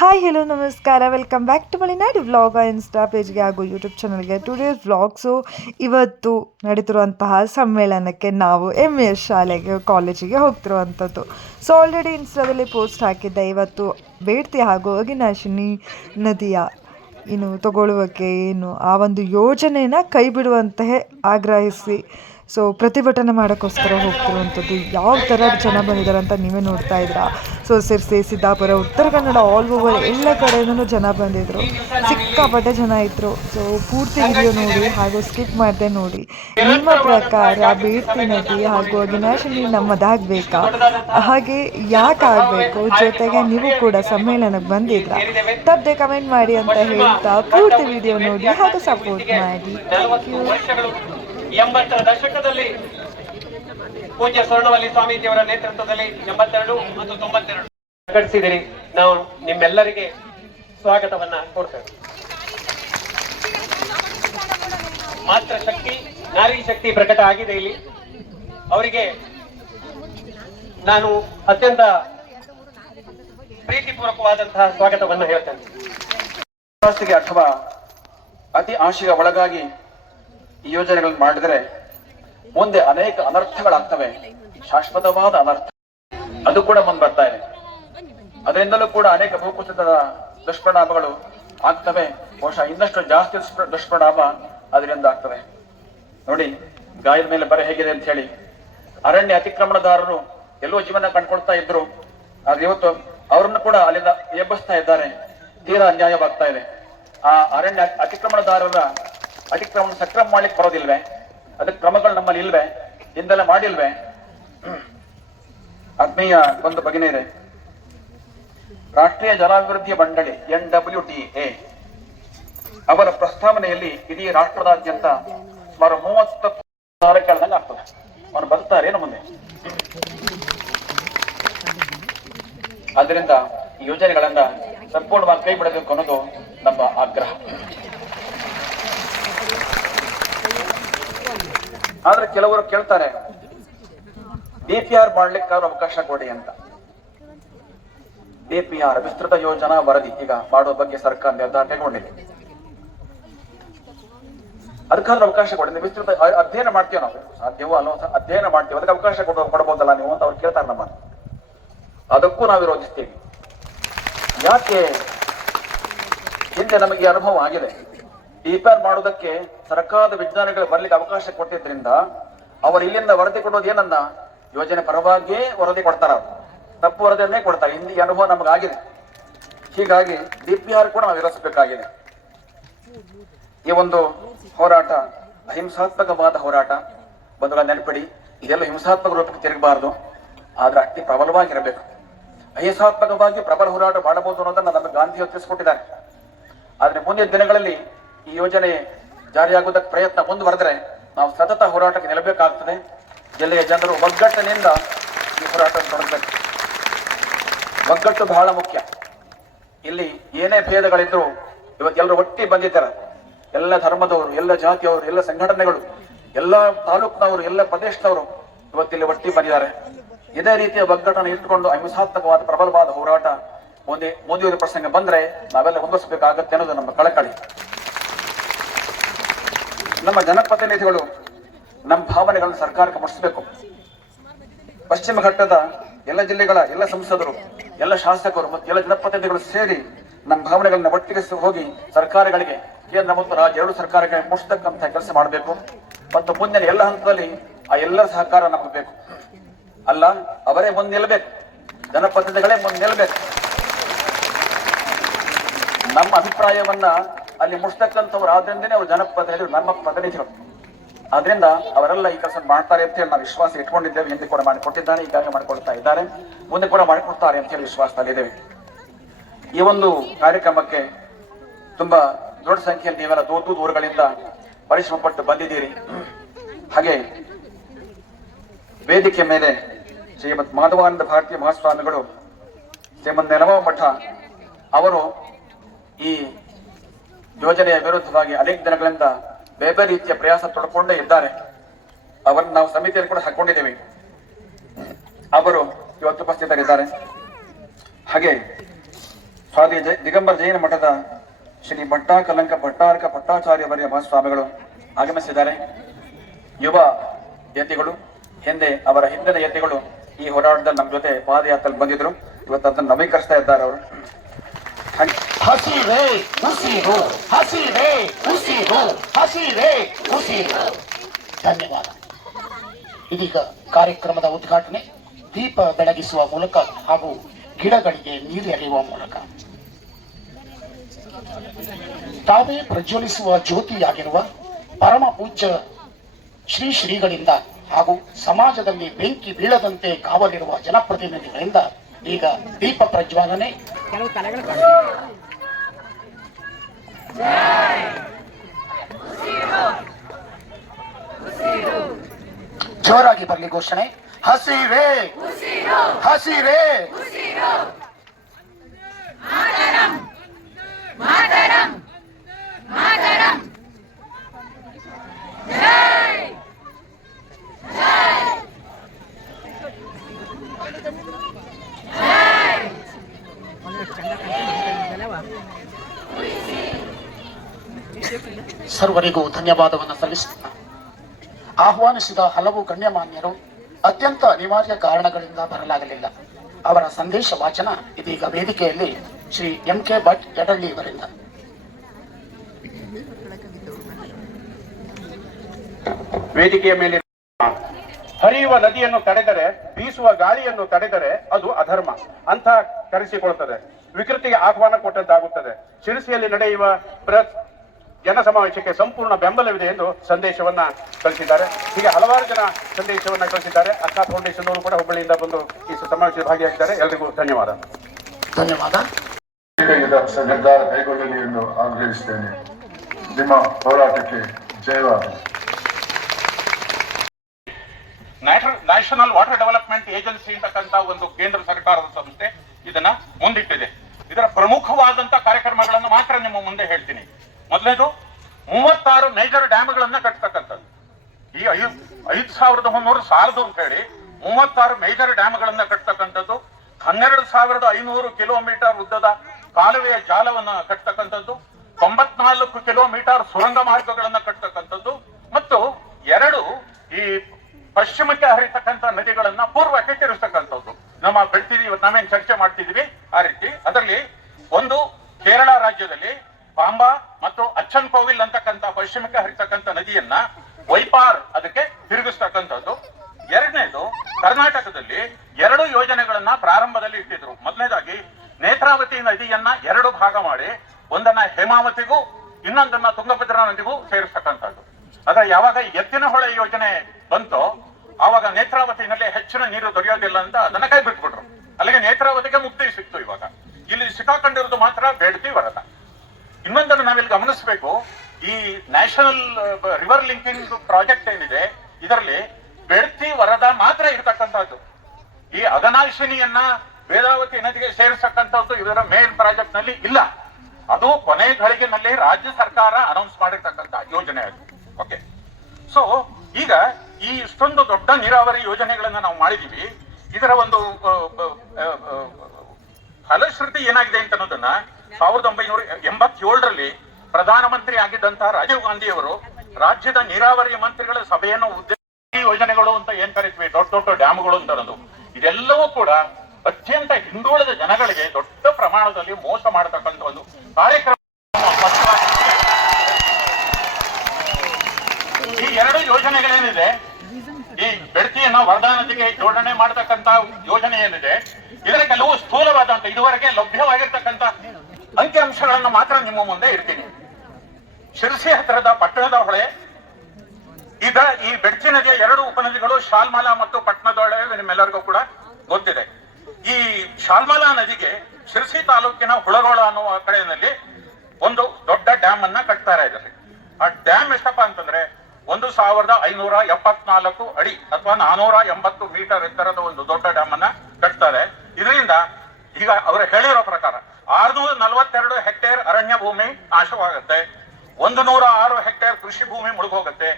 Hi hello ನಮಸ್ಕಾರ welcome back to Malenadu vlog insta ಪೇಜ್ಗೆ ಹಾಗೂ ಯೂಟ್ಯೂಬ್ ಚಾನಲ್ಗೆ. ಟುಡೇಸ್ ವ್ಲಾಗ್ಸು ಇವತ್ತು ನಡೀತಿರುವಂತಹ ಸಮ್ಮೇಳನಕ್ಕೆ ನಾವು ಎಸ್ ಶಾಲೆಗೆ ಕಾಲೇಜಿಗೆ ಹೋಗ್ತಿರುವಂಥದ್ದು. ಸೊ ಆಲ್ರೆಡಿ ಇನ್ಸ್ಟಾದಲ್ಲಿ ಪೋಸ್ಟ್ ಹಾಕಿದ್ದೆ. ಇವತ್ತು ಬೇಡ್ತಿ ಹಾಗೂ ಅಗಿನಾಶಿನಿ ನದಿಯ ತಗೊಳ್ಳುವಕ್ಕೆ ಆ ಒಂದು ಯೋಜನೆನ ಕೈ ಬಿಡುವಂತೆ ಆಗ್ರಹಿಸಿ ಪ್ರತಿಭಟನೆ ಮಾಡೋಕ್ಕೋಸ್ಕರ ಹೋಗ್ತಿರುವಂಥದ್ದು. ಯಾವ ಥರ ಜನ ಬಂದಿದ್ದಾರೆ ಅಂತ ನೀವೇ ನೋಡ್ತಾ ಇದ್ದೀರಾ. ಸಿರ್ಸಿ, ಸಿದ್ದಾಪುರ, ಉತ್ತರ ಕನ್ನಡ, ಆಲ್ ಓವರ್ ಎಲ್ಲ ಕಡೆಯಿಂದನೂ ಜನ ಬಂದಿದ್ದರು. ಸಿಕ್ಕಾಪಟ್ಟೆ ಜನ ಇದ್ದರು. ಪೂರ್ತಿ ವಿಡಿಯೋ ನೋಡಿ ಹಾಗೂ ಸ್ಕಿಪ್ ಮಾಡದೆ ನೋಡಿ. ನಿಮ್ಮ ಪ್ರಕಾರ ಬೇಡ್ತಿ ನದಿ ಹಾಗೂ ಅಗಿನಾಶಿನಿ ನಮ್ಮದಾಗಬೇಕಾ, ಹಾಗೆ ಯಾಕೆ ಆಗಬೇಕು, ಜೊತೆಗೆ ನೀವು ಕೂಡ ಸಮ್ಮೇಳನಕ್ಕೆ ಬಂದಿದ್ರಾ, ತಪ್ಪದೆ ಕಮೆಂಟ್ ಮಾಡಿ ಅಂತ ಹೇಳ್ತಾ ಪೂರ್ತಿ ವಿಡಿಯೋ ನೋಡಿ ಹಾಗೂ ಸಪೋರ್ಟ್ ಮಾಡಿ. Thank you. 80ರ ದಶಕದಲ್ಲಿ ಪೂಜ್ಯ ಸ್ವರ್ಣವಲ್ಲಿ ಸ್ವಾಮೀಜಿಯವರ ನೇತೃತ್ವದಲ್ಲಿ 82 ಮತ್ತು 92 ಸಂಘಟಿಸಿದಿರಿ. ನಾವು ನಿಮ್ಮೆಲ್ಲರಿಗೆ ಸ್ವಾಗತವನ್ನ ಕೋರ್ತೇವೆ. ಮಾತೃ ಶಕ್ತಿ, ನಾರಿ ಶಕ್ತಿ ಪ್ರಕಟ ಆಗಿದೆ ಇಲ್ಲಿ. ಅವರಿಗೆ ನಾನು ಅತ್ಯಂತ ಪ್ರೀತಿಪೂರ್ವಕವಾದಂತಹ ಸ್ವಾಗತವನ್ನು ಹೇಳ್ತೇನೆ. ಅಥವಾ ಅತಿ ಆಶೆಗೆ ಒಳಗಾಗಿ ಈ ಯೋಜನೆಗಳನ್ನು ಮಾಡಿದರೆ ಮುಂದೆ ಅನೇಕ ಅನರ್ಥಗಳಾಗ್ತವೆ. ಶಾಶ್ವತವಾದ ಅನರ್ಥ ಅದು ಕೂಡ ಮುಂದೆ ಬರ್ತಾ ಇದೆ. ಅದರಿಂದಲೂ ಕೂಡ ಅನೇಕ ಭೂಕುಸಿತದ ದುಷ್ಪರಿಣಾಮಗಳು ಆಗ್ತವೆ. ಬಹುಶಃ ಇನ್ನಷ್ಟು ಜಾಸ್ತಿ ದುಷ್ಪರಿಣಾಮ ಅದರಿಂದ ಆಗ್ತದೆ. ನೋಡಿ, ಗಾಯದ ಮೇಲೆ ಬರೆ ಹೇಗಿದೆ ಅಂತ ಹೇಳಿ. ಅರಣ್ಯ ಅತಿಕ್ರಮಣದಾರರು ಎಲ್ಲೋ ಜೀವನ ಕಂಡುಕೊಳ್ತಾ ಇದ್ರು. ಆದ್ರೆ ಇವತ್ತು ಅವರನ್ನು ಕೂಡ ಅಲ್ಲಿಂದ ಎಬ್ಬಿಸ್ತಾ ಇದ್ದಾರೆ. ತೀರಾ ಅನ್ಯಾಯವಾಗ್ತಾ ಇದೆ. ಆ ಅರಣ್ಯ ಅತಿಕ್ರಮಣದಾರರ ಅತಿಕ್ರಮಣ ಸಕ್ರಮ ಮಾಡ್ಲಿಕ್ಕೆ ಬರೋದಿಲ್ವೇ? ಅದಕ್ಕೆ ಕ್ರಮಗಳು ನಮ್ಮಲ್ಲಿ ಇಲ್ವೇ? ಹಿಂದೆಲ್ಲ ಮಾಡಿಲ್ವೇ? ಆತ್ಮೀಯ ಒಂದು ಬಗೆನೇ ಇದೆ. ರಾಷ್ಟ್ರೀಯ ಜಲಾಭಿವೃದ್ಧಿ ಮಂಡಳಿ NWTA ಅವರ ಪ್ರಸ್ತಾವನೆಯಲ್ಲಿ ಇಡೀ ರಾಷ್ಟ್ರದಾದ್ಯಂತ ಸುಮಾರು 30 ಕೇಳ್ದಂಗೆ ಆಗ್ತದೆ. ಅವ್ರು ಬರ್ತಾರೇನು ಮುಂದೆ? ಆದ್ದರಿಂದ ಈ ಯೋಜನೆಗಳನ್ನ ಸಂಪೂರ್ಣವಾಗಿ ಕೈ ಬಿಡಬೇಕು ಅನ್ನೋದು ನಮ್ಮ ಆಗ್ರಹ. ಆದ್ರೆ ಕೆಲವರು ಕೇಳ್ತಾರೆ, DPR ಮಾಡ್ಲಿಕ್ಕೆ ಅವಕಾಶ ಕೊಡಿ ಅಂತ. DPR ವಿಸ್ತೃತ ಯೋಜನಾ ವರದಿ ಈಗ ಮಾಡುವ ಬಗ್ಗೆ ಸರ್ಕಾರ ನಿರ್ಧಾರ ಕೈಗೊಂಡಿದೆ. ಅದಕ್ಕಾದ್ರೂ ಅವಕಾಶ ಕೊಡಿ. ವಿಸ್ತೃತ ಅಧ್ಯಯನ ಮಾಡ್ತೀವಿ ನಾವು, ಸಾಧ್ಯವೋ ಅಲ್ಲೋ ಅಧ್ಯಯನ ಮಾಡ್ತೀವಿ, ಅದಕ್ಕೆ ಅವಕಾಶ ಕೊಡಬಹುದಲ್ಲ ನೀವು ಅಂತ ಅವ್ರು ಕೇಳ್ತಾರೆ ನಮ್ಮನ್ನು. ಅದಕ್ಕೂ ನಾವು ವಿರೋಧಿಸ್ತೀವಿ. ಯಾಕೆ? ಹಿಂದೆ ನಮಗೆ ಅನುಭವ ಆಗಿದೆ. DPR ಮಾಡೋದಕ್ಕೆ ಸರ್ಕಾರದ ವಿಜ್ಞಾನಿಗಳು ಬರ್ಲಿಕ್ಕೆ ಅವಕಾಶ ಕೊಟ್ಟಿದ್ರಿಂದ ಅವರು ಇಲ್ಲಿಂದ ವರದಿ ಕೊಡೋದು ಏನನ್ನ, ಯೋಜನೆ ಪರವಾಗಿಯೇ ವರದಿ ಕೊಡ್ತಾರ, ತಪ್ಪು ವರದಿಯನ್ನೇ ಕೊಡ್ತಾರೆ. ಹಿಂದಿ ಅನುಭವ ನಮಗಾಗಿದೆ. ಹೀಗಾಗಿ DPR ಕೂಡ ನಾವು ವಿರೋಧಿಸಬೇಕಾಗಿದೆ. ಈ ಒಂದು ಹೋರಾಟ ಅಹಿಂಸಾತ್ಮಕವಾದ ಹೋರಾಟ. ಬಂಧುಗಳ ನೆನಪಿಡಿ, ಇದೆಲ್ಲ ಹಿಂಸಾತ್ಮಕ ರೂಪಕ್ಕೆ ತಿರುಗಬಾರದು, ಆದ್ರೆ ಅತಿ ಪ್ರಬಲವಾಗಿರಬೇಕು. ಅಹಿಂಸಾತ್ಮಕವಾಗಿ ಪ್ರಬಲ ಹೋರಾಟ ಮಾಡಬಹುದು ಅನ್ನೋದನ್ನ ನಮಗೆ ಗಾಂಧಿ ತಿಳಿಸಿಕೊಟ್ಟಿದ್ದಾರೆ. ಆದ್ರೆ ಮುಂದಿನ ದಿನಗಳಲ್ಲಿ ಈ ಯೋಜನೆ ಜಾರಿಯಾಗುವುದಕ್ಕೆ ಪ್ರಯತ್ನ ಮುಂದುವರೆದ್ರೆ ನಾವು ಸತತ ಹೋರಾಟಕ್ಕೆ ನಿಲ್ಲಬೇಕಾಗ್ತದೆ. ಜಿಲ್ಲೆಯ ಜನರು ಒಗ್ಗಟ್ಟಿನಿಂದ ಈ ಹೋರಾಟ ತೊಡಗಬೇಕು. ಒಗ್ಗಟ್ಟು ಬಹಳ ಮುಖ್ಯ. ಇಲ್ಲಿ ಏನೇ ಭೇದಗಳಿದ್ರು ಇವತ್ತೆಲ್ಲರೂ ಒಟ್ಟಿ ಬಂದಿದ್ದಾರೆ. ಎಲ್ಲ ಧರ್ಮದವರು, ಎಲ್ಲ ಜಾತಿಯವರು, ಎಲ್ಲ ಸಂಘಟನೆಗಳು, ಎಲ್ಲ ತಾಲೂಕಿನವರು, ಎಲ್ಲ ಪ್ರದೇಶದವರು ಇವತ್ತಿಲ್ಲಿ ಒಟ್ಟಿ ಬಂದಿದ್ದಾರೆ. ಇದೇ ರೀತಿಯ ಒಗ್ಗಟ್ಟನ್ನು ಇಟ್ಟುಕೊಂಡು ಅಹಿಂಸಾತ್ಮಕವಾದ ಪ್ರಬಲವಾದ ಹೋರಾಟ ಮುಂದುವರಿದ ಪ್ರಸಂಗ ಬಂದ್ರೆ ನಾವೆಲ್ಲ ಹೊಂದಿಸಬೇಕಾಗತ್ತೆ ಅನ್ನೋದು ನಮ್ಮ ಕಳಕಳಿ. ನಮ್ಮ ಜನಪ್ರತಿನಿಧಿಗಳು ನಮ್ಮ ಭಾವನೆಗಳನ್ನು ಸರ್ಕಾರಕ್ಕೆ ಮುಟ್ಟಿಸಬೇಕು. ಪಶ್ಚಿಮ ಘಟ್ಟದ ಎಲ್ಲ ಜಿಲ್ಲೆಗಳ ಎಲ್ಲ ಸಂಸದರು, ಎಲ್ಲ ಶಾಸಕರು ಮತ್ತು ಎಲ್ಲ ಜನಪ್ರತಿನಿಧಿಗಳು ಸೇರಿ ನಮ್ಮ ಭಾವನೆಗಳನ್ನ ಒಟ್ಟಿಗೆ ಹೋಗಿ ಸರ್ಕಾರಗಳಿಗೆ, ಕೇಂದ್ರ ಮತ್ತು ರಾಜ್ಯ ಎರಡು ಸರ್ಕಾರಗಳಿಗೆ ಮುಟ್ಟಿಸ್ತಕ್ಕಂಥ ಕೆಲಸ ಮಾಡಬೇಕು. ಮತ್ತು ಮುಂದಿನ ಎಲ್ಲ ಹಂತದಲ್ಲಿ ಆ ಎಲ್ಲರ ಸಹಕಾರ ನಮಗೆ ಬೇಕು. ಅಲ್ಲ, ಅವರೇ ಮುಂದೆ ನಿಲ್ಲಬೇಕು, ಜನಪ್ರತಿನಿಧಿಗಳೇ ಮುಂದೆ ನಿಲ್ಲಬೇಕು. ನಮ್ಮ ಅಭಿಪ್ರಾಯವನ್ನ ಅಲ್ಲಿ ಮುಟ್ಟಿಸ್ತಕ್ಕಂಥವ್ರು ಆದ್ರಿಂದನೇ ಅವರು ಜನಪ್ರತಿನಿಧಿಗಳು, ನಮ್ಮ ಪ್ರತಿನಿಧಿಗಳು. ಆದ್ರಿಂದ ಅವರೆಲ್ಲ ಈ ಕೆಲಸ ಮಾಡ್ತಾರೆ ಅಂತ ಹೇಳಿ ನಾವು ವಿಶ್ವಾಸ ಇಟ್ಕೊಂಡಿದ್ದೇವೆ. ಹಿಂದೆ ಕೂಡ ಮಾಡಿಕೊಟ್ಟಿದ್ದಾರೆ, ಈಗಾಗಲೇ ಮಾಡಿಕೊಡ್ತಾ ಇದ್ದಾರೆ, ಮುಂದೆ ಕೂಡ ಮಾಡಿಕೊಡ್ತಾರೆ ಅಂತ ಹೇಳಿ ವಿಶ್ವಾಸದಲ್ಲಿದ್ದೇವೆ. ಈ ಒಂದು ಕಾರ್ಯಕ್ರಮಕ್ಕೆ ತುಂಬಾ ದೊಡ್ಡ ಸಂಖ್ಯೆಯಲ್ಲಿ ನೀವೆಲ್ಲ ದೂರಗಳಿಂದ ಪರಿಶ್ರಮ ಪಟ್ಟು ಬಂದಿದ್ದೀರಿ. ಹಾಗೆ ವೇದಿಕೆ ಮೇಲೆ ಶ್ರೀಮದ್ ಮಾಧವಾನಂದ ಭಾರತೀಯ ಮಹಾಸ್ವಾಮಿಗಳು, ಶ್ರೀಮದ್ ನೆಲವ ಮಠ ಅವರು ಈ ಯೋಜನೆಯ ವಿರುದ್ಧವಾಗಿ ಅನೇಕ ದಿನಗಳಿಂದ ಬೇರೆ ರೀತಿಯ ಪ್ರಯಾಸ ತೊಡ್ಕೊಂಡೇ ಇದ್ದಾರೆ. ಅವರನ್ನು ನಾವು ಸಮಿತಿಯಲ್ಲಿ ಕೂಡ ಹಾಕೊಂಡಿದ್ದೇವೆ. ಅವರು ಇವತ್ತು ಉಪಸ್ಥಿತರಿದ್ದಾರೆ. ಹಾಗೆ ಸ್ವಾಮಿ ದಿಗಂಬರ ಜೈನ ಮಠದ ಶ್ರೀ ಭಟ್ಟಾಕಲಂಕ ಭಟ್ಟಾರಕ ಭಟ್ಟಾಚಾರ್ಯ ವರ್ಯ ಮಹಾಸ್ವಾಮಿಗಳು ಆಗಮಿಸಿದ್ದಾರೆ. ಯುವ ಯತಿಗಳು ಅವರ ಹಿಂದಿನ ಯತಿಗಳು ಈ ಹೋರಾಟದಲ್ಲಿ ನಮ್ಮ ಜೊತೆ ಪಾದಯಾತ್ರೆ ಬಂದಿದ್ರು. ಇವತ್ತು ಅದನ್ನು ನವೀಕರಿಸ್ತಾ ಇದ್ದಾರೆ ಅವರು. ಹಸಿರೇ ಉಸಿರು, ಹಸಿರೇ ಉಸಿರು, ಹಸಿರೇ ಉಸಿರು. ಧನ್ಯವಾದ. ಇದೀಗ ಕಾರ್ಯಕ್ರಮದ ಉದ್ಘಾಟನೆ ದೀಪ ಬೆಳಗಿಸುವ ಮೂಲಕ ಹಾಗೂ ಗಿಡಗಳಿಗೆ ನೀರು ಎರೆಯುವ ಮೂಲಕ. ತಾವೇ ಪ್ರಜ್ವಲಿಸುವ ಜ್ಯೋತಿಯಾಗಿರುವ ಪರಮ ಪೂಜ್ಯ ಶ್ರೀಗಳಿಂದ ಹಾಗೂ ಸಮಾಜದಲ್ಲಿ ಬೆಂಕಿ ಬೀಳದಂತೆ ಕಾವಲಿರುವ ಜನಪ್ರತಿನಿಧಿಗಳಿಂದ ಈಗ ದೀಪ ಪ್ರಜ್ವಾಲನೆ. ಜೋರಾಗಿ ಬರಲಿ ಘೋಷಣೆ. ಹಸಿರೇ ಹಸಿರೇ ಸರ್ವರಿಗೂ ಧನ್ಯವಾದವನ್ನು ಸಲ್ಲಿಸುತ್ತ ಆಹ್ವಾನಿಸಿದ ಹಲವು ಗಣ್ಯಮಾನ್ಯರು ಅತ್ಯಂತ ಅನಿವಾರ್ಯ ಕಾರಣಗಳಿಂದ ಬರಲಾಗಲಿಲ್ಲ. ಅವರ ಸಂದೇಶ ವಾಚನ ಇದೀಗ ವೇದಿಕೆಯಲ್ಲಿ ಶ್ರೀ MK ಭಟ್ ಯಡಳ್ಳಿ ಇವರಿಂದ. ವೇದಿಕೆಯ ಮೇಲೆ ಹರಿಯುವ ನದಿಯನ್ನು ತಡೆದರೆ, ಬೀಸುವ ಗಾಳಿಯನ್ನು ತಡೆದರೆ ಅದು ಅಧರ್ಮ ಅಂತ ಕರೆಸಿಕೊಳ್ಳುತ್ತದೆ. ವಿಕೃತಿಗೆ ಆಹ್ವಾನ ಕೊಟ್ಟದ್ದಾಗುತ್ತದೆ. ಶಿರಸಿಯಲ್ಲಿ ನಡೆಯುವ ಜನ ಸಮಾವೇಶಕ್ಕೆ ಸಂಪೂರ್ಣ ಬೆಂಬಲವಿದೆ ಎಂದು ಸಂದೇಶವನ್ನ ಕಳಿಸಿದ್ದಾರೆ. ಹೀಗೆ ಹಲವಾರು ಜನ ಸಂದೇಶವನ್ನ ಕಳಿಸಿದ್ದಾರೆ. ಅಕ್ಕಾ ಫೌಂಡೇಶನ್ ಅವರು ಕೂಡ ಹುಬ್ಬಳ್ಳಿಯಿಂದ ಬಂದು ಈ ಸಮಾವೇಶದಲ್ಲಿ ಭಾಗಿಯಾಗಿದ್ದಾರೆ. ಎಲ್ಲರಿಗೂ ಧನ್ಯವಾದ. ಧನ್ಯವಾದ. ನಿರ್ಧಾರ ಕೈಗೊಳ್ಳಲಿ ಎಂದು ಆಗ್ರಹಿಸುತ್ತೇನೆ. ನಿಮ್ಮ ಹೋರಾಟಕ್ಕೆ ಜಯವಾಗಲಿ. ನ್ಯಾಷನಲ್ ವಾಟರ್ ಡೆವಲಪ್ಮೆಂಟ್ ಏಜೆನ್ಸಿ ಅಂತಕ್ಕಂಥ ಒಂದು ಕೇಂದ್ರ ಸರ್ಕಾರದ ಸಂಸ್ಥೆ ಇದನ್ನ ಮುಂದಿಟ್ಟಿದೆ. ಇದರ ಪ್ರಮುಖವಾದಂತ ಕಾರ್ಯಕ್ರಮಗಳನ್ನು ಮಾತ್ರ ನಿಮ್ಮ ಮುಂದೆ ಹೇಳ್ತೀನಿ. ಮೊದಲನೇದು 36 ಮೇಜರ್ ಡ್ಯಾಮ್ಗಳನ್ನ ಕಟ್ತಕ್ಕಂಥದ್ದು. ಈ 5,300 ಸಾಲದು ಅಂತ ಹೇಳಿ 36 ಮೇಜರ್ ಡ್ಯಾಮ್ಗಳನ್ನ ಕಟ್ತಕ್ಕಂಥದ್ದು. 12,500 ಕಿಲೋಮೀಟರ್ ಉದ್ದದ ಕಾಲುವೆಯ ಜಾಲವನ್ನ ಕಟ್ತಕ್ಕಂಥದ್ದು. 94 ಕಿಲೋಮೀಟರ್ ಸುರಂಗ ಮಾರ್ಗಗಳನ್ನ ಕಟ್ತಕ್ಕಂಥದ್ದು. ಮತ್ತು 2 ಈ ಪಶ್ಚಿಮಕ್ಕೆ ಹರಿತಕ್ಕಂಥ ನದಿಗಳನ್ನ ಪೂರ್ವಕ್ಕೆ ತಿರುಗಿಸ್ತಕ್ಕಂಥದ್ದು. ನಮ್ಮ ಬೆಳ್ತಿದ್ವಿ, ನಾವೇನ್ ಚರ್ಚೆ ಮಾಡ್ತಿದ್ವಿ ಆ ರೀತಿ. ಅದರಲ್ಲಿ ಒಂದು ಕೇರಳ ರಾಜ್ಯದಲ್ಲಿ ಪಾಂಬಾ ಮತ್ತು ಅಚ್ಚನ್ ಕೋವಿಲ್ ಅಂತಕ್ಕಂಥ ಪಶ್ಚಿಮಕ್ಕೆ ಹರಿತಕ್ಕಂಥ ನದಿಯನ್ನ ವೈಪಾರ್ ಅದಕ್ಕೆ ತಿರುಗಿಸ್ತಕ್ಕಂಥದ್ದು. ಎರಡನೇದು ಕರ್ನಾಟಕದಲ್ಲಿ 2 ಯೋಜನೆಗಳನ್ನ ಪ್ರಾರಂಭದಲ್ಲಿ ಇಟ್ಟಿದ್ರು. ಮೊದಲನೇದಾಗಿ ನೇತ್ರಾವತಿ ನದಿಯನ್ನ 2 ಭಾಗ ಮಾಡಿ ಒಂದನ್ನ ಹೇಮಾವತಿಗೂ ಇನ್ನೊಂದನ್ನ ತುಂಗಭದ್ರಾ ನದಿಗೂ ಸೇರಿಸ್ತಕ್ಕಂಥದ್ದು. ಆದ್ರೆ ಯಾವಾಗ ಎತ್ತಿನಹೊಳೆ ಯೋಜನೆ ಬಂತೋ ಆವಾಗ ನೇತ್ರಾವತಿನಲ್ಲಿ ಹೆಚ್ಚಿನ ನೀರು ದೊರೆಯೋದಿಲ್ಲ ಅಂತ ಅದನ್ನ ಕೈ ಬಿಟ್ಬಿಟ್ರು. ಅಲ್ಲಿಗೆ ನೇತ್ರಾವತಿಗೆ ಮುಕ್ತಿ ಸಿಕ್ತು. ಇವಾಗ ಇಲ್ಲಿ ಸಿಕ್ಕಾಕೊಂಡಿರೋದು ಮಾತ್ರ ಬೇಡ್ತಿ ವರದ. ಇನ್ನೊಂದನ್ನು ನಾವಿಲ್ಲಿ ಗಮನಿಸಬೇಕು. ಈ ನ್ಯಾಷನಲ್ ರಿವರ್ ಲಿಂಕಿಂಗ್ ಪ್ರಾಜೆಕ್ಟ್ ಏನಿದೆ ಇದರಲ್ಲಿ ಬೆಡ್ತಿ ವರದ ಮಾತ್ರ ಇರತಕ್ಕಂಥದ್ದು. ಈ ಅಘನಾಶಿನಿಯನ್ನ ವೇದಾವತಿ ನದಿಗೆ ಸೇರಿಸತಕ್ಕಂಥದ್ದು ಇದರ ಮೇನ್ ಪ್ರಾಜೆಕ್ಟ್ ನಲ್ಲಿ ಇಲ್ಲ. ಅದು ಕೊನೆ ಘಳಿಗೆನಲ್ಲಿ ರಾಜ್ಯ ಸರ್ಕಾರ ಅನೌನ್ಸ್ ಮಾಡಿರ್ತಕ್ಕಂಥ ಯೋಜನೆ ಅದು. ಓಕೆ, ಸೊ ಈಗ ಈ ಇಷ್ಟೊಂದು ದೊಡ್ಡ ನೀರಾವರಿ ಯೋಜನೆಗಳನ್ನ ನಾವು ಮಾಡಿದೀವಿ. ಇದರ ಒಂದು ಫಲಶ್ರುತಿ ಏನಾಗಿದೆ ಅಂತ ಅನ್ನೋದನ್ನ 1987ರಲ್ಲಿ ಪ್ರಧಾನಮಂತ್ರಿ ಆಗಿದ್ದಂತಹ ರಾಜೀವ್ ಗಾಂಧಿ ಅವರು ರಾಜ್ಯದ ನೀರಾವರಿ ಮಂತ್ರಿಗಳ ಸಭೆಯನ್ನು ಉದ್ದೇಶಿಸಿ ಯೋಜನೆಗಳು ಅಂತ ಏನ್ ಕರಿತೀವಿ, ದೊಡ್ಡ ದೊಡ್ಡ ಡ್ಯಾಮ್ಗಳು ಅಂತ ಅನ್ನೋದು, ಇದೆಲ್ಲವೂ ಕೂಡ ಅತ್ಯಂತ ಹಿಂದುಳಿದ ಜನಗಳಿಗೆ ದೊಡ್ಡ ಪ್ರಮಾಣದಲ್ಲಿ ಮೋಸ ಮಾಡತಕ್ಕಂಥ ಒಂದು ಕಾರ್ಯಕ್ರಮ. ಈ 2 ಯೋಜನೆಗಳೇನಿದೆ, ಈ ಬೆಡ್ತಿಯನ್ನ ವರದಾ ನದಿಗೆ ಜೋಡಣೆ ಮಾಡತಕ್ಕಂತ ಯೋಜನೆ ಏನಿದೆ, ಇದರ ಕೆಲವು ಸ್ಥೂಲವಾದಂತ ಇದುವರೆಗೆ ಲಭ್ಯವಾಗಿರ್ತಕ್ಕಂಥ ಅಂಕಿಅಂಶಗಳನ್ನು ಮಾತ್ರ ನಿಮ್ಮ ಮುಂದೆ ಇರ್ತೀನಿ. ಶಿರಸಿ ಹತ್ತಿರದ ಪಟ್ಟಣದ ಹೊಳೆ, ಈ ಬೆಡ್ತಿ ನದಿಯ 2 ಉಪನದಿಗಳು ಶಾಲ್ಮಲಾ ಮತ್ತು ಪಟ್ಟಣದ ಹೊಳೆ ನಿಮ್ಮೆಲ್ಲರಿಗೂ ಕೂಡ ಗೊತ್ತಿದೆ. ಈ ಶಾಲ್ಮಲಾ ನದಿಗೆ ಶಿರಸಿ ತಾಲೂಕಿನ ಹುಳಗೋಳ ಅನ್ನುವ ಕಡೆಯಲ್ಲಿ ಒಂದು ದೊಡ್ಡ ಡ್ಯಾಮ್ ಅನ್ನ ಕಟ್ತಾರೆ. ಇದರಲ್ಲಿ ಆ ಡ್ಯಾಮ್ ಎಷ್ಟಪ್ಪ ಅಂತಂದ್ರೆ 1574 ಅಡಿ ಅಥವಾ 480 ಮೀಟರ್ ಎತ್ತರದ ಒಂದು ದೊಡ್ಡ ಡ್ಯಾಮ್ ಅನ್ನ ಕಟ್ತಾರೆ. ಇದರಿಂದ ಈಗ ಅವರು ಹೇಳಿರೋ ಪ್ರಕಾರ 642 ಹೆಕ್ಟೇರ್ ಅರಣ್ಯ ಭೂಮಿ ನಾಶವಾಗುತ್ತೆ, 106 ಹೆಕ್ಟೇರ್ ಕೃಷಿ ಭೂಮಿ ಮುಳುಗೋಗುತ್ತೆ,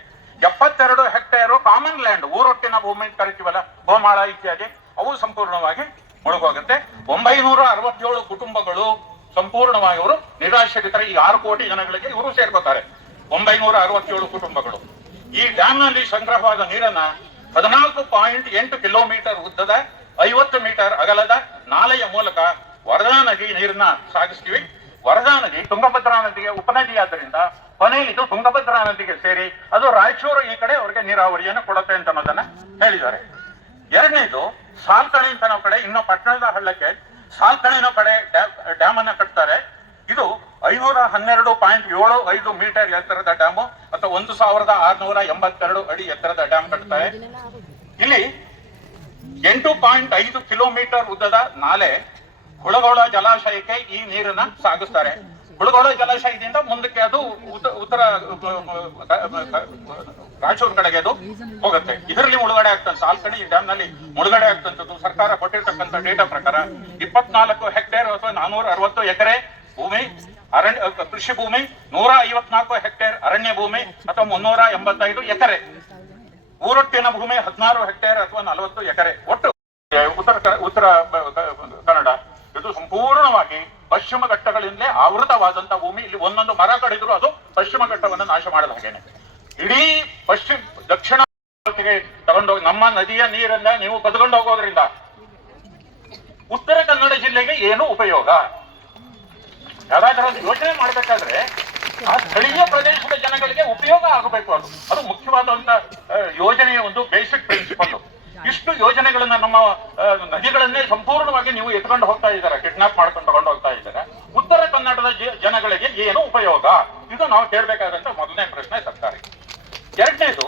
72 ಹೆಕ್ಟೇರ್ ಕಾಮನ್ ಲ್ಯಾಂಡ್ ಊರೊಟ್ಟಿನ ಭೂಮಿ ಕರಿತೀವಲ್ಲ, ಗೋಮಾಳ ಇತ್ಯಾದಿ, ಅವು ಸಂಪೂರ್ಣವಾಗಿ ಮುಳುಗೋಗುತ್ತೆ. 967 ಕುಟುಂಬಗಳು ಸಂಪೂರ್ಣವಾಗಿ ಅವರು ನಿರಾಶ್ರಿತರ ಈ 6 ಕೋಟಿ ಜನಗಳಿಗೆ ಇವರು ಸೇರ್ಕೋತಾರೆ. 967 ಕುಟುಂಬಗಳು. ಈ ಡ್ಯಾಮ್ ನಲ್ಲಿ ಸಂಗ್ರಹವಾದ ನೀರನ್ನ 14.8 ಕಿಲೋಮೀಟರ್ ಉದ್ದದ 50 ಮೀಟರ್ ಅಗಲದ ನಾಲೆಯ ಮೂಲಕ ವರದಾ ನದಿ ನೀರನ್ನ ಸಾಗಿಸ್ತೀವಿ. ವರದಾ ನದಿ ತುಂಗಭದ್ರಾ ನದಿಗೆ ಉಪನದಿಯಾದ್ದರಿಂದ ಕೊನೆಯಲ್ಲಿ ಇದು ತುಂಗಭದ್ರಾ ನದಿಗೆ ಸೇರಿ ಅದು ರಾಯಚೂರು ಈ ಕಡೆ ಅವರಿಗೆ ನೀರಾವರಿಯನ್ನು ಕೊಡುತ್ತೆ ಅಂತ ಅನ್ನೋದನ್ನ ಹೇಳಿದ್ದಾರೆ. ಎರಡನೇದು ಸಾಲ್ಕಣಿ ಅಂತ ನಾವು ಕಡೆ ಇನ್ನು ಪಟ್ಟಣದ ಹಳ್ಳಕ್ಕೆ ಸಾಲ್ಕಣಿನ ಕಡೆ ಡ್ಯಾಮ್ ಅನ್ನ ಕಟ್ತಾರೆ. ಇದು 512.75 ಮೀಟರ್ ಎತ್ತರದ ಡ್ಯಾಮು ಅಥವಾ 1682 ಅಡಿ ಎತ್ತರದ ಡ್ಯಾಮ್ ಕಟ್ತಾರೆ. ಇಲ್ಲಿ 8.5 ಕಿಲೋಮೀಟರ್ ಉದ್ದದ ನಾಲೆ ಹುಳಗೋಳ ಜಲಾಶಯಕ್ಕೆ ಈ ನೀರನ್ನ ಸಾಗಿಸ್ತಾರೆ. ಹುಳಗೋಳ ಜಲಾಶಯದಿಂದ ಮುಂದಕ್ಕೆ ಅದು ಉತ್ತರ ರಾಯಚೂರು ಕಡೆಗೆ ಅದು ಹೋಗುತ್ತೆ. ಇದರಲ್ಲಿ ಮುಳುಗಡೆ ಆಗ್ತದೆ. ಸಾಲ್ಕಣಿ ಡ್ಯಾಮ್ ನಲ್ಲಿ ಮುಳುಗಡೆ ಆಗ್ತಂಥದ್ದು ಸರ್ಕಾರ ಕೊಟ್ಟಿರ್ತಕ್ಕಂಥ ಡೇಟಾ ಪ್ರಕಾರ 24 ಹೆಕ್ಟೇರ್ ಅಥವಾ 460 ಎಕರೆ ಭೂಮಿ ಅರಣ್ಯ ಕೃಷಿ ಭೂಮಿ, 154 ಹೆಕ್ಟೇರ್ ಅರಣ್ಯ ಭೂಮಿ ಅಥವಾ 385 ಎಕರೆ, ಊರೊಟ್ಟಿನ ಭೂಮಿ 16 ಹೆಕ್ಟೇರ್ ಅಥವಾ 40 ಎಕರೆ. ಒಟ್ಟು ಉತ್ತರ ಕನ್ನಡ ಇದು ಸಂಪೂರ್ಣವಾಗಿ ಪಶ್ಚಿಮ ಘಟ್ಟಗಳಿಂದಲೇ ಆವೃತವಾದಂತಹ ಭೂಮಿ. ಇಲ್ಲಿ ಒಂದೊಂದು ಮರ ಕಡಿದ್ರು ಅದು ಪಶ್ಚಿಮ ಘಟ್ಟವನ್ನು ನಾಶ ಮಾಡಿದ ಹಾಗೇನೆ. ಇಡೀ ದಕ್ಷಿಣ ತಗೊಂಡೋಗಿ ನಮ್ಮ ನದಿಯ ನೀರನ್ನ ನೀವು ಕದ್ಕೊಂಡು ಹೋಗೋದ್ರಿಂದ ಉತ್ತರ ಕನ್ನಡ ಜಿಲ್ಲೆಗೆ ಏನು ಉಪಯೋಗ? ಯಾವ್ದಾದ್ರೂ ಯೋಚನೆ ಮಾಡ್ಬೇಕಾದ್ರೆ ಆ ಸ್ಥಳೀಯ ಪ್ರದೇಶದ ಜನಗಳಿಗೆ ಉಪಯೋಗ ಆಗಬೇಕು. ಅದು ಮುಖ್ಯವಾದಂತ ಯೋಜನೆಯ ಒಂದು ಬೇಸಿಕ್ ಪ್ರಿನ್ಸಿಪಲ್. ಇಷ್ಟು ಯೋಜನೆಗಳನ್ನ ನಮ್ಮ ನದಿಗಳನ್ನೇ ಸಂಪೂರ್ಣವಾಗಿ ನೀವು ಎತ್ಕೊಂಡು ಹೋಗ್ತಾ ಇದ್ದಾರೆ, ಕಿಡ್ನಾಪ್ ಮಾಡ್ಕೊಂಡು ತಗೊಂಡು ಹೋಗ್ತಾ ಇದ್ದಾರೆ. ಉತ್ತರ ಕನ್ನಡದ ಜನಗಳಿಗೆ ಏನು ಉಪಯೋಗ? ಇದು ನಾವು ಕೇಳಬೇಕಾದಂತ ಮೊದಲನೇ ಪ್ರಶ್ನೆ ಸರ್ಕಾರಕ್ಕೆ. ಎರಡನೇದು,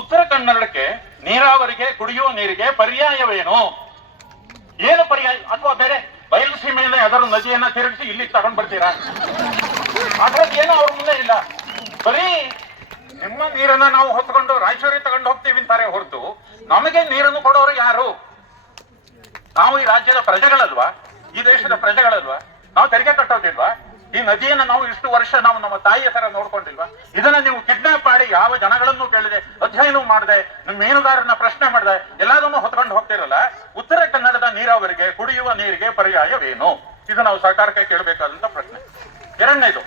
ಉತ್ತರ ಕನ್ನಡಕ್ಕೆ ನೀರಾವರಿಗೆ, ಕುಡಿಯುವ ನೀರಿಗೆ ಪರ್ಯಾಯವೇನು? ಏನು ಪರ್ಯಾಯ? ಅಥವಾ ಬೇರೆ ಬಯಲು ಸೀಮೆಯಿಂದ ಯಾವ್ದಾದ್ರು ನದಿಯನ್ನ ತಿರುಗಿಸಿ ಇಲ್ಲಿ ತಗೊಂಡ್ ಬರ್ತೀರಾ? ಅದ್ರದ್ದು ಏನೋ ಅವ್ರ ಮುಂದೆ ಇಲ್ಲ. ಬರೀ ನಿಮ್ಮ ನೀರನ್ನ ನಾವು ಹೊತ್ಕೊಂಡು ರಾಯಚೂರಿಗೆ ತಗೊಂಡು ಹೋಗ್ತೀವಿ ಅಂತಾರೆ ಹೊರತು ನಮಗೆ ನೀರನ್ನು ಕೊಡೋರು ಯಾರು? ನಾವು ಈ ರಾಜ್ಯದ ಪ್ರಜೆಗಳಲ್ವಾ? ಈ ದೇಶದ ಪ್ರಜೆಗಳಲ್ವಾ? ನಾವು ತೆರಿಗೆ ಕಟ್ಟೋದಿಲ್ವಾ? ಈ ನದಿಯನ್ನ ನಾವು ಇಷ್ಟು ವರ್ಷ ನಾವು ನಮ್ಮ ತಾಯಿಯ ತರ ನೋಡ್ಕೊಂಡಿಲ್ವಾ? ಇದನ್ನ ನೀವು ಕಿಡ್ನಾಪ್ ಮಾಡಿ ಯಾವ ಜನಗಳನ್ನು ಕೇಳಿದೆ, ಅಧ್ಯಯನ ಮಾಡದೆ, ನಿಮ್ಮ ಮೀನುಗಾರನ ಪ್ರಶ್ನೆ ಮಾಡದೆ ಎಲ್ಲದನ್ನು ಹೊತ್ಕೊಂಡು ಹೋಗ್ತಿರಲ್ಲ. ಉತ್ತರ ಕನ್ನಡದ ನೀರಾವರಿಗೆ, ಕುಡಿಯುವ ನೀರಿಗೆ ಪರ್ಯಾಯವೇನು? ಇದು ನಾವು ಸರ್ಕಾರಕ್ಕೆ ಕೇಳಬೇಕಾದಂತ ಪ್ರಶ್ನೆ. ಎರಡನೇದು,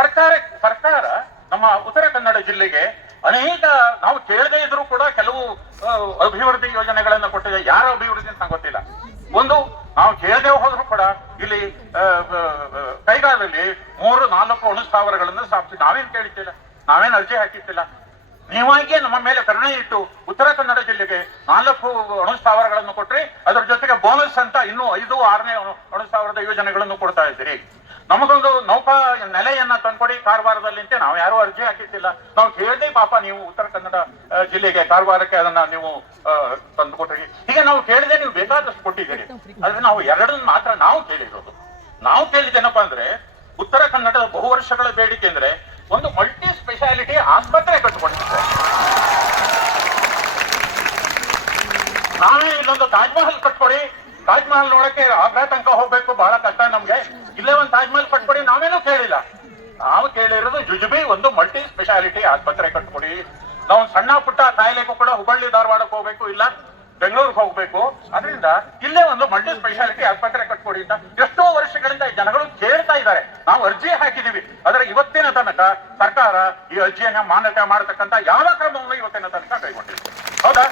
ಸರ್ಕಾರ ನಮ್ಮ ಉತ್ತರ ಕನ್ನಡ ಜಿಲ್ಲೆಗೆ ಅನೇಕ ನಾವು ಕೇಳದೇ ಇದ್ರೂ ಕೂಡ ಕೆಲವು ಅಭಿವೃದ್ಧಿ ಯೋಜನೆಗಳನ್ನ ಕೊಟ್ಟಿದೆ. ಯಾರ ಅಭಿವೃದ್ಧಿ ಅಂತ ಗೊತ್ತಿಲ್ಲ. ಒಂದು, ನಾವು ಕೇಳದೆ ಹೋದ್ರು ಕೂಡ ಇಲ್ಲಿ ಕೈಗಾಲದಲ್ಲಿ 3-4 ಅಣುಸ್ಥಾವರಗಳನ್ನ ಸ್ಥಾಪಿಸಿ ನಾವೇನ್ ಕೇಳಿದ್ದಿಲ್ಲ, ನಾವೇನ್ ಅರ್ಜಿ ಹಾಕಿದ್ದಿಲ್ಲ. ನೀವಾಗೆ ನಮ್ಮ ಮೇಲೆ ಕರುಣೆ ಇಟ್ಟು ಉತ್ತರ ಕನ್ನಡ ಜಿಲ್ಲೆಗೆ 4 ಅಣುಸ್ಥಾವರಗಳನ್ನು ಕೊಟ್ರಿ. ಅದರ ಜೊತೆಗೆ ಬೋನಸ್ ಅಂತ ಇನ್ನೂ 5-6ನೇ ಅಣುಸ್ಥಾವರದ ಯೋಜನೆಗಳನ್ನು ಕೊಡ್ತಾ ಇದ್ದೀರಿ. ನಮಗೊಂದು ನೌಕಾ ನೆಲೆಯನ್ನ ತಂದ್ಕೊಡಿ ಕಾರವಾರದಲ್ಲಿ ಅಂತ ನಾವು ಯಾರು ಅರ್ಜಿ ಹಾಕಿದ್ದಿಲ್ಲ. ನಾವು ಕೇಳದೆ ಪಾಪ ನೀವು ಉತ್ತರ ಕನ್ನಡ ಜಿಲ್ಲೆಗೆ, ಕಾರವಾರಕ್ಕೆ ಅದನ್ನ ನೀವು ತಂದುಕೊಟ್ರಿ. ಹೀಗೆ ನಾವು ಕೇಳಿದೆ, ನೀವು ಬೇಕಾದಷ್ಟು ಕೊಟ್ಟಿದ್ದೀರಿ. ಆದ್ರೆ ನಾವು ಎರಡನ್ನ ಮಾತ್ರ ನಾವು ಕೇಳಿರೋದು. ನಾವು ಕೇಳಿದ್ದೇನಪ್ಪಾ ಅಂದ್ರೆ, ಉತ್ತರ ಕನ್ನಡದ ಬಹುವರ್ಷಗಳ ಬೇಡಿಕೆ ಅಂದ್ರೆ ಒಂದು ಮಲ್ಟಿ ಸ್ಪೆಷಾಲಿಟಿ ಆಸ್ಪತ್ರೆ ಕಟ್ಟಿಕೊಂಡಿದ್ದೆ. ನಾವೇ ಇಲ್ಲೊಂದು ತಾಜ್ ಮಹಲ್ ಕಟ್ಕೊಡಿ, ತಾಜ್ ಮಹಲ್ ನೋಡಕ್ಕೆ ಆಗ್ರಾ ತನಕ ಹೋಗ್ಬೇಕು, ಬಹಳ ಕಷ್ಟ ನಮ್ಗೆ, ಇಲ್ಲೇ ಒಂದು ತಾಜ್ ಮಹಲ್ ಕಟ್ಕೊಡಿ ನಾವೇನೂ ಕೇಳಿಲ್ಲ. ನಾವು ಕೇಳಿರೋದು ಜುಜುಬಿ ಒಂದು ಮಲ್ಟಿ ಸ್ಪೆಷಾಲಿಟಿ ಆಸ್ಪತ್ರೆ ಕಟ್ಕೊಡಿ. ನಾವು ಸಣ್ಣ ಪುಟ್ಟ ಕಾಯಿಲೆಗೂ ಕೂಡ ಹುಬ್ಬಳ್ಳಿ ಧಾರವಾಡಕ್ಕೆ ಹೋಗ್ಬೇಕು, ಇಲ್ಲ ಬೆಂಗಳೂರಿಗೆ ಹೋಗ್ಬೇಕು, ಅದರಿಂದ ಇಲ್ಲೇ ಒಂದು ಮಲ್ಟಿ ಸ್ಪೆಷಾಲಿಟಿ ಆಸ್ಪತ್ರೆ ಕಟ್ಕೊಡಿ ಅಂತ ಎಷ್ಟೋ ವರ್ಷಗಳಿಂದ ಜನಗಳು ಕೇಳ್ತಾ ಇದ್ದಾರೆ. ನಾವು ಅರ್ಜಿ ಹಾಕಿದೀವಿ. ಆದ್ರೆ ಇವತ್ತಿನ ತನಕ ಸರ್ಕಾರ ಈ ಅರ್ಜಿಯನ್ನ ಮಾನ್ಯತೆ ಮಾಡತಕ್ಕಂತ ಯಾವ ಕ್ರಮವನ್ನು ಇವತ್ತಿನ ತನಕ ಕೈಗೊಂಡಿದೆ. ಹೌದಾ?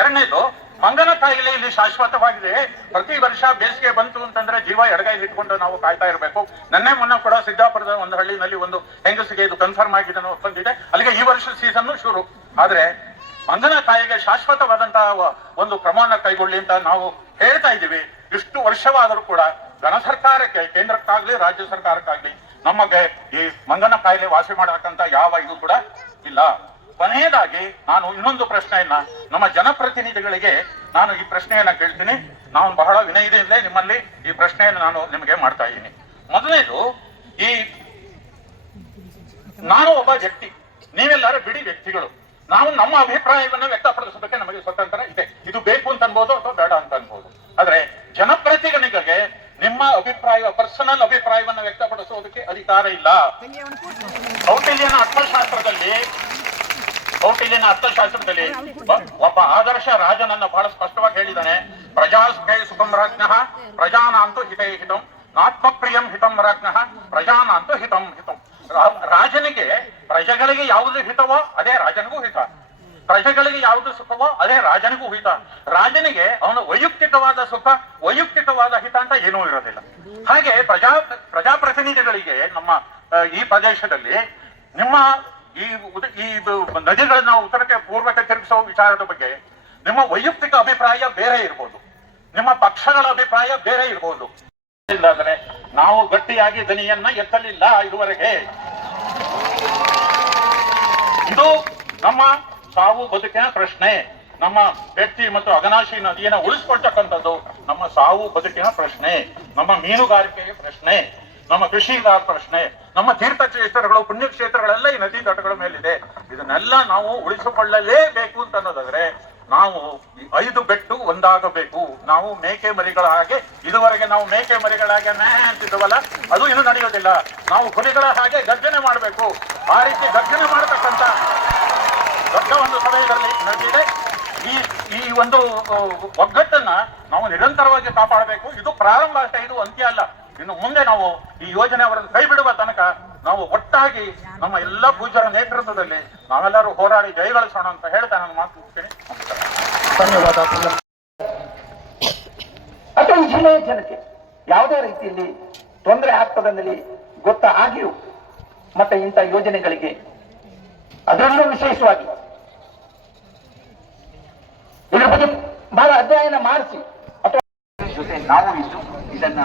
ಎರಡನೇದು, ಮಂಗನ ಕಾಯಿಲೆ ಇಲ್ಲಿ ಶಾಶ್ವತವಾಗಿದೆ. ಪ್ರತಿ ವರ್ಷ ಬೇಸಿಗೆ ಬಂತು ಅಂತಂದ್ರೆ ಜೀವ ಎಡಗೈಲಿ ಇಟ್ಕೊಂಡು ನಾವು ಕಾಯ್ತಾ ಇರಬೇಕು. ಮೊನ್ನೆ ಕೂಡ ಸಿದ್ದಾಪುರದ ಒಂದು ಹಳ್ಳಿನಲ್ಲಿ ಒಂದು ಹೆಂಗಸಿಗೆ ಇದು ಕನ್ಫರ್ಮ್ ಆಗಿದೆ ಬಂದಿದೆ. ಅಲ್ಲಿಗೆ ಈ ವರ್ಷದ ಸೀಸನ್ ಶುರು. ಆದ್ರೆ ಮಂಗನ ಕಾಯಿಲೆಗೆ ಶಾಶ್ವತವಾದಂತಹ ಒಂದು ಕ್ರಮವನ್ನ ಕೈಗೊಳ್ಳಿ ಅಂತ ನಾವು ಹೇಳ್ತಾ ಇದ್ದೀವಿ. ಇಷ್ಟು ವರ್ಷವಾದರೂ ಕೂಡ ಘನ ಸರ್ಕಾರಕ್ಕೆ, ಕೇಂದ್ರಕ್ಕಾಗ್ಲಿ ರಾಜ್ಯ ಸರ್ಕಾರಕ್ಕಾಗ್ಲಿ ನಮಗೆ ಈ ಮಂಗನ ಕಾಯಿಲೆ ವಾಸಿ ಮಾಡತಕ್ಕಂತ ಯಾವ ಇದು ಕೂಡ ಇಲ್ಲ. ಕೊನೆಯದಾಗಿ ನಾನು ಇನ್ನೊಂದು ಪ್ರಶ್ನೆಯನ್ನ ನಮ್ಮ ಜನಪ್ರತಿನಿಧಿಗಳಿಗೆ ನಾನು ಈ ಪ್ರಶ್ನೆಯನ್ನ ಕೇಳ್ತೀನಿ. ನಾನು ಬಹಳ ವಿನಯದಿಂದ ನಿಮ್ಮಲ್ಲಿ ಈ ಪ್ರಶ್ನೆಯನ್ನು ನಾನು ನಿಮಗೆ ಮಾಡ್ತಾ ಇದ್ದೀನಿ. ಮೊದಲನೇದು, ನಾನು ಒಬ್ಬ ವ್ಯಕ್ತಿ, ನೀವೆಲ್ಲರೂ ಬಿಡಿ ವ್ಯಕ್ತಿಗಳು. ನಾವು ನಮ್ಮ ಅಭಿಪ್ರಾಯವನ್ನು ವ್ಯಕ್ತಪಡಿಸೋದಕ್ಕೆ ನಮಗೆ ಸ್ವತಂತ್ರ ಇದೆ. ಇದು ಬೇಕು ಅಂತ ಅನ್ಬೋದು ಅಥವಾ ಬೇಡ ಅಂತ ಅನ್ಬೋದು. ಆದ್ರೆ ಜನಪ್ರತಿನಿಧಿಗಳಿಗೆ ನಿಮ್ಮ ಅಭಿಪ್ರಾಯ, ಪರ್ಸನಲ್ ಅಭಿಪ್ರಾಯವನ್ನು ವ್ಯಕ್ತಪಡಿಸೋದಕ್ಕೆ ಅಧಿಕಾರ ಇಲ್ಲ. ಕೌಟಿಲ್ಯನ ಅರ್ಥಶಾಸ್ತ್ರದಲ್ಲಿ ಒಬ್ಬ ಆದರ್ಶ ರಾಜನನ್ನ ಬಹಳ ಸ್ಪಷ್ಟವಾಗಿ ಹೇಳಿದ್ದಾನೆ. ಪ್ರಜಾಸುಖೇ ಸುಖಂ ರಾಜ್ಞಃ ಪ್ರಜಾನಾಂತು ಹಿತೇ ಹಿತಂ ನಾತ್ಮಪ್ರಿಯಂ ಹಿತಂ ರಾಜ್ಞಃ ಪ್ರಜಾನಾಂತು ಹಿತಂ ಹಿತಂ. ರಾಜನಿಗೆ ಪ್ರಜೆಗಳಿಗೆ ಯಾವುದು ಹಿತವೋ ಅದೇ ರಾಜನಿಗೂ ಹಿತ, ಪ್ರಜೆಗಳಿಗೆ ಯಾವುದು ಸುಖವೋ ಅದೇ ರಾಜನಿಗೂ ಹಿತ. ರಾಜನಿಗೆ ಅವನ ವೈಯಕ್ತಿಕವಾದ ಸುಖ ವೈಯಕ್ತಿಕವಾದ ಹಿತ ಅಂತ ಏನೂ ಇರೋದಿಲ್ಲ. ಹಾಗೆ ಪ್ರಜಾಪ್ರತಿನಿಧಿಗಳಿಗೆ ನಮ್ಮ ಈ ಪ್ರದೇಶದಲ್ಲಿ ನಿಮ್ಮ ಈ ನದಿಗಳನ್ನ ಉತ್ತರಕ್ಕೆ ಪೂರ್ವಕ್ಕೆ ತಿರುಗಿಸೋ ವಿಚಾರದ ಬಗ್ಗೆ ನಿಮ್ಮ ವೈಯಕ್ತಿಕ ಅಭಿಪ್ರಾಯ ಬೇರೆ ಇರ್ಬೋದು, ನಿಮ್ಮ ಪಕ್ಷಗಳ ಅಭಿಪ್ರಾಯ ಬೇರೆ ಇರ್ಬೋದು. ಇಲ್ಲಾದರೆ ನಾವು ಗಟ್ಟಿಯಾಗಿ ದನಿಯನ್ನ ಎತ್ತಲಿಲ್ಲ ಇದುವರೆಗೆ. ಇದು ನಮ್ಮ ಸಾವು ಬದುಕಿನ ಪ್ರಶ್ನೆ. ನಮ್ಮ ವ್ಯಕ್ತಿ ಮತ್ತು ಅಘನಾಶಿ ನದಿಯನ್ನು ಉಳಿಸ್ಕೊಳ್ತಕ್ಕಂಥದ್ದು ನಮ್ಮ ಸಾವು ಬದುಕಿನ ಪ್ರಶ್ನೆ, ನಮ್ಮ ಮೀನುಗಾರಿಕೆಯ ಪ್ರಶ್ನೆ, ನಮ್ಮ ಕೃಷಿಗಾರ ಪ್ರಶ್ನೆ, ನಮ್ಮ ತೀರ್ಥಕ್ಷೇತ್ರಗಳು ಪುಣ್ಯಕ್ಷೇತ್ರಗಳೆಲ್ಲ ಈ ನದಿ ತಟಗಳ ಮೇಲಿದೆ. ಇದನ್ನೆಲ್ಲ ನಾವು ಉಳಿಸಿಕೊಳ್ಳಲೇಬೇಕು ಅಂತ ಅನ್ನೋದಾದ್ರೆ ನಾವು 5 ಬೆಟ್ಟು ಒಂದಾಗಬೇಕು. ನಾವು ಮೇಕೆ ಮರಿಗಳ ಹಾಗೆ ಇದುವರೆಗೆ ನಾವು ಮೇಕೆ ಮರಿಗಳಾಗೆ ಅಂತಿದ್ದವಲ್ಲ, ಅದು ಇನ್ನು ನಡೆಯೋದಿಲ್ಲ. ನಾವು ಹುಲಿಗಳ ಹಾಗೆ ಗರ್ಜನೆ ಮಾಡಬೇಕು. ಆ ರೀತಿ ಗರ್ಜನೆ ಮಾಡತಕ್ಕಂತ ದೊಡ್ಡ ಒಂದು ಸಮಯದಲ್ಲಿ ನಡೆದಿದೆ. ಈ ಒಂದು ಒಗ್ಗಟ್ಟನ್ನ ನಾವು ನಿರಂತರವಾಗಿ ಕಾಪಾಡಬೇಕು. ಇದು ಪ್ರಾರಂಭ ಅಷ್ಟೇ, ಇದು ಅಂತ್ಯ ಅಲ್ಲ. ಇನ್ನು ಮುಂದೆ ನಾವು ಈ ಯೋಜನೆ ಅವರನ್ನು ಕೈ ಬಿಡುವ ತನಕ ನಾವು ಒಟ್ಟಾಗಿ ನಮ್ಮ ಎಲ್ಲ ಪೂಜ್ಯರ ನೇತೃತ್ವದಲ್ಲಿ ನಾವೆಲ್ಲರೂ ಹೋರಾಡಿ ಜಯಗಳಿಸೋಣ ಅಂತ ಹೇಳ್ತಾ ನಾನು ಮಾತು ಮುಗಿಸ್ತೇನೆ. ಧನ್ಯವಾದ. ಅಥವಾ ಈ ಜಿಲ್ಲೆಯ ಜನತೆ ಯಾವುದೇ ರೀತಿಯಲ್ಲಿ ತೊಂದರೆ ಆಗ್ತದಲ್ಲಿ ಗೊತ್ತಾಗಿಯೂ ಮತ್ತೆ ಇಂಥ ಯೋಜನೆಗಳಿಗೆ ಅದರಲ್ಲೂ ವಿಶೇಷವಾಗಿ ಇದರ ಬಗ್ಗೆ ಬಹಳ ಅಧ್ಯಯನ ಮಾಡಿಸಿ ಅಥವಾ ಜೊತೆ ನಾವು ಇದನ್ನ